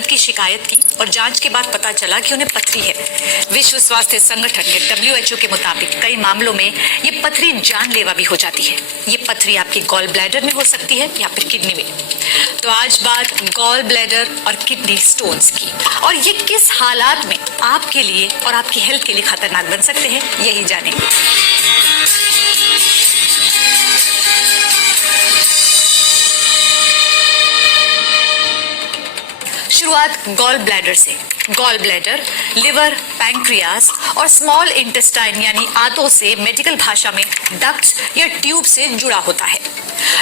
दर्द की शिकायत की और जांच के बाद पता चला कि उन्हें पथरी है। विश्व स्वास्थ्य संगठन या WHO के मुताबिक कई मामलों में ये पथरी जानलेवा भी हो जाती है। ये पथरी आपकी गॉल ब्लैडर में हो सकती है या फिर किडनी में। तो आज बात गॉल ब्लैडर और किडनी स्टोन्स की, और ये किस हालात में आपके लिए और आपकी हेल्थ के लिए खतरनाक बन सकते हैं, यही जानेंगे। शुरुआत गॉल ब्लैडर से। गॉल ब्लैडर लिवर, पैंक्रियास और स्मॉल इंटेस्टाइन यानी आंतों से मेडिकल भाषा में डक्ट्स या ट्यूब से जुड़ा होता है।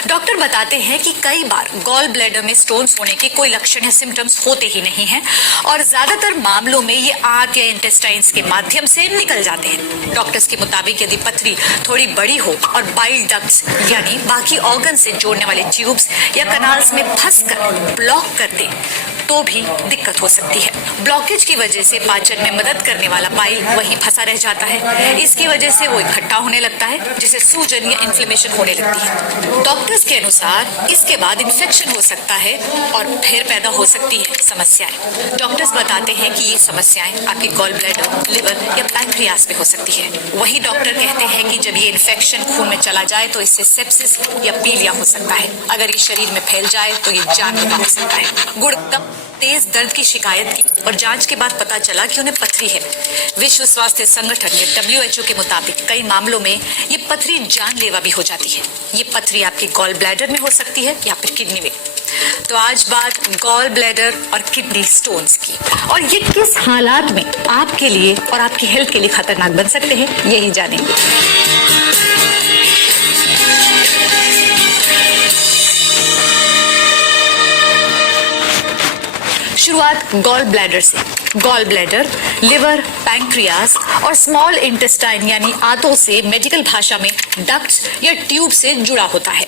डॉक्टर बताते हैं कि कई बार गॉल ब्लैडर में स्टोन्स होने के कोई लक्षण या सिम्टम्स होते ही नहीं हैं और ज्यादातर मामलों में ये आंत या इंटेस्टाइन्स के माध्यम से निकल जाते हैं। डॉक्टर्स के मुताबिक यदि पथरी थोड़ी बड़ी हो और बाइल डक्ट्स यानी बाकी ऑर्गन से जोड़ने वाले ट्यूब्स या कनाल्स में फंसकर ब्लॉक कर दे तो भी दिक्कत हो सकती है। ब्लॉकेज की वजह से पाचन में मदद करने वाला बाइल वहीं फंसा रह जाता है। इसकी वजह से वो इकट्ठा होने लगता है जिससे सूजन या इन्फ्लेमेशन होने लगती है। डॉक्टर्स के अनुसार इसके बाद इन्फेक्शन हो सकता है और फिर पैदा हो सकती है समस्याएं। डॉक्टर्स बताते हैं कि ये समस्याएं आपकी गॉल ब्लैडर, लिवर या पैंक्रियास में हो सकती है। वही डॉक्टर कहते हैं कि जब ये इन्फेक्शन खून में चला जाए तो इससे सेप्सिस या पीलिया हो सकता है। अगर ये शरीर में फैल जाए तो ये जानलेवा हो सकता है। गुर्दे तेज दर्द की शिकायत की और जांच के बाद पता चला कि उन्हें पथरी है। विश्व स्वास्थ्य संगठन या WHO के मुताबिक कई मामलों में ये पथरी जानलेवा भी हो जाती है। ये पथरी आपकी गॉल ब्लैडर में हो सकती है या फिर किडनी में। तो आज बात गॉल ब्लैडर और किडनी स्टोन्स की, और ये किस हालात में आपके लिए और आपकी हेल्थ के लिए खतरनाक बन सकते हैं, यही जानेंगे। शुरुआत गॉल ब्लैडर से। गॉल ब्लैडर लिवर, पैंक्रियास और स्मॉल इंटेस्टाइन यानी आंतों से मेडिकल भाषा में डक्ट्स या ट्यूब से जुड़ा होता है।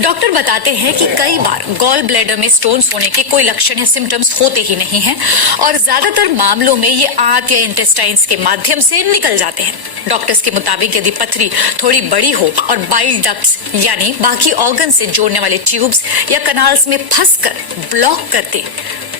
डॉक्टर बताते हैं कि कई बार गॉल ब्लैडर में स्टोन्स होने के कोई लक्षण या सिम्टम्स होते ही नहीं हैं और ज्यादातर मामलों में ये आंत या इंटेस्टाइन्स के माध्यम से निकल जाते हैं। डॉक्टर्स के मुताबिक यदि पथरी थोड़ी बड़ी हो और बाइल डक्ट्स यानी बाकी ऑर्गन से जोड़ने वाले ट्यूब्स या कनाल्स में फंसकर ब्लॉक कर दे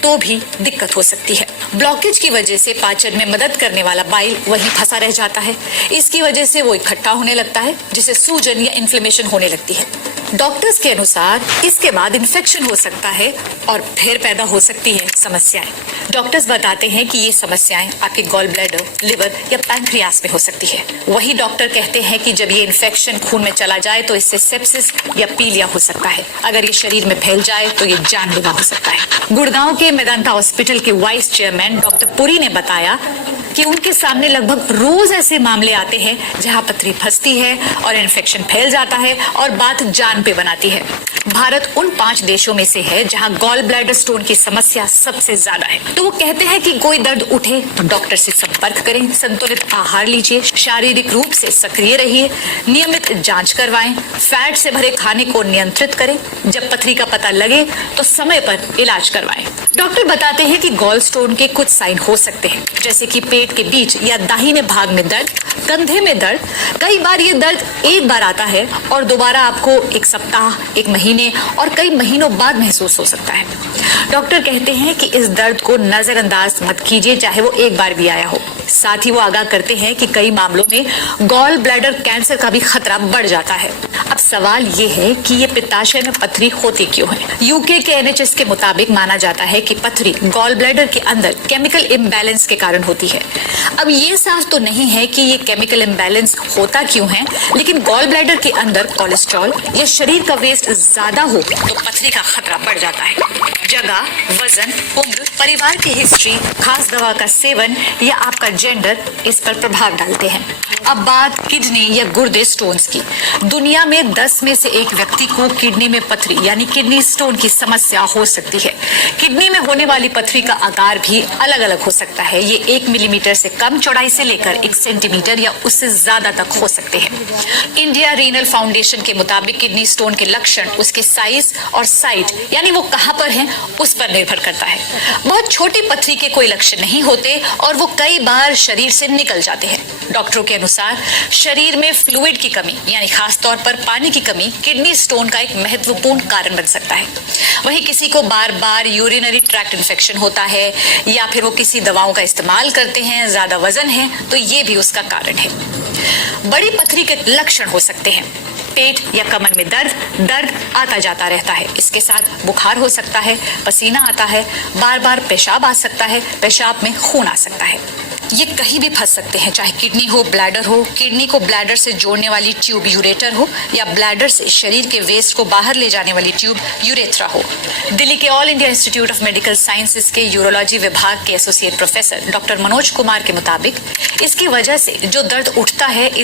तो भी दिक्कत हो सकती है। ब्लॉकेज की वजह से पाचन में मदद करने वाला बाइल वहीं फंसा रह जाता है। इसकी वजह से वो इकट्ठा होने लगता है जिससे सूजन या इन्फ्लेमेशन होने लगती है। डॉक्टर्स के अनुसार इसके बाद इन्फेक्शन हो सकता है और फिर पैदा हो सकती है समस्याएं। डॉक्टर्स बताते हैं कि ये समस्याएं आपके गॉल ब्लैडर, लिवर या पैंक्रियास में हो सकती है। वही डॉक्टर कहते हैं कि जब ये इन्फेक्शन खून में चला जाए तो इससे सेप्सिस या पीलिया हो सकता है। अगर ये शरीर में फैल जाए तो ये जानलेवा हो सकता है। गुड़गांव के मेदांता हॉस्पिटल के वाइस चेयरमैन डॉक्टर पुरी ने बताया कि उनके सामने लगभग रोज ऐसे मामले आते हैं जहां पथरी फंसती है और इन्फेक्शन फैल जाता है और बात जान पे बनाती है। भारत उन 5 देशों में से है जहां गॉल ब्लैडर स्टोन की समस्या सबसे ज्यादा है। तो वो कहते हैं कि कोई दर्द उठे तो डॉक्टर से संपर्क करें, संतुलित आहार लीजिए, शारीरिक रूप से सक्रिय रहिए, नियमित जांच करवाएं, फैट से भरे खाने को नियंत्रित करें। जब पथरी का पता लगे तो समय पर इलाज करवाएं। डॉक्टर बताते हैं कि गॉल स्टोन के कुछ साइन हो सकते हैं, जैसे कि पेट के बीच या दाहिने भाग में दर्द, कंधे में दर्द। कई बार ये दर्द एक बार आता है और दोबारा आपको एक सप्ताह, एक महीने और कई महीनों बाद महसूस हो सकता है। डॉक्टर कहते हैं कि इस दर्द को नजरअंदाज मत कीजिए, चाहे वो एक बार भी आया हो। साथ ही वो आगाह करते हैं कि कई मामलों में गॉल ब्लैडर कैंसर का भी खतरा बढ़ जाता है। अब सवाल ये है कि ये पित्ताशय में पथरी होती क्यों है। यूके के NHS के मुताबिक माना जाता है कि पथरी गॉल ब्लैडर के अंदर केमिकल इम्बैलेंस के कारण होती है। अब ये साफ तो नहीं है कि ये केमिकल इम्बैलेंस होता क्यों है, लेकिन गॉल ब्लैडर के अंदर कोलेस्ट्रॉल या शरीर का वेस्ट ज्यादा हो तो पथरी का खतरा बढ़ जाता है। जगह, वजन, उम्र, परिवार की हिस्ट्री, खास दवा का सेवन या आपका जेंडर इस पर प्रभाव डालते हैं। अब बात किडनी या गुर्दे स्टोन्स की। दुनिया में 10 में से 1 व्यक्ति को किडनी में पथरी यानी किडनी स्टोन की समस्या हो सकती है। किडनी में होने वाली पथरी का आकार भी अलग अलग हो सकता है। ये 1 मिलीमीटर सेंटीमीटर से कम चौड़ाई से लेकर 1 सेंटीमीटर या उससे ज्यादा तक हो सकते हैं। इंडिया रीनल फाउंडेशन के मुताबिक किडनी स्टोन के लक्षण उसके साइज और साइट यानी वो कहां पर है उस पर निर्भर करता है। बहुत छोटी पथरी के कोई लक्षण नहीं होते और वो कई बार शरीर से निकल जाते हैं। डॉक्टरों के अनुसार शरीर में फ्लूइड की कमी यानी खासतौर पर पानी की कमी किडनी स्टोन का एक महत्वपूर्ण कारण बन सकता है। वहीं किसी को बार बार यूरिनरी ट्रैक्ट इन्फेक्शन होता है या फिर वो किसी दवाओं का इस्तेमाल करते हैं, ज्यादा वजन है, तो ये भी उसका कारण है। बड़ी पथरी के लक्षण हो सकते हैं पेट या कमर में दर्द आता जाता रहता है। इसके साथ बुखार हो सकता है, पसीना आता है, बार बार पेशाब आ सकता है, पेशाब में खून आ सकता है। ये कहीं भी फंस सकते हैं, चाहे किडनी हो, ब्लैडर हो, किडनी को ब्लैडर से जोड़ने वाली ट्यूब यूरेटर हो या ब्लैडर से शरीर के वेस्ट को बाहर ले जाने वाली ट्यूब यूरेथ्रा हो। दिल्ली के all India institute of medical sciences के यूरोलॉजी विभाग के associate professor doctor Manoj Kumar के मुताबिक इसकी वजह से जो दर्द उठता है इन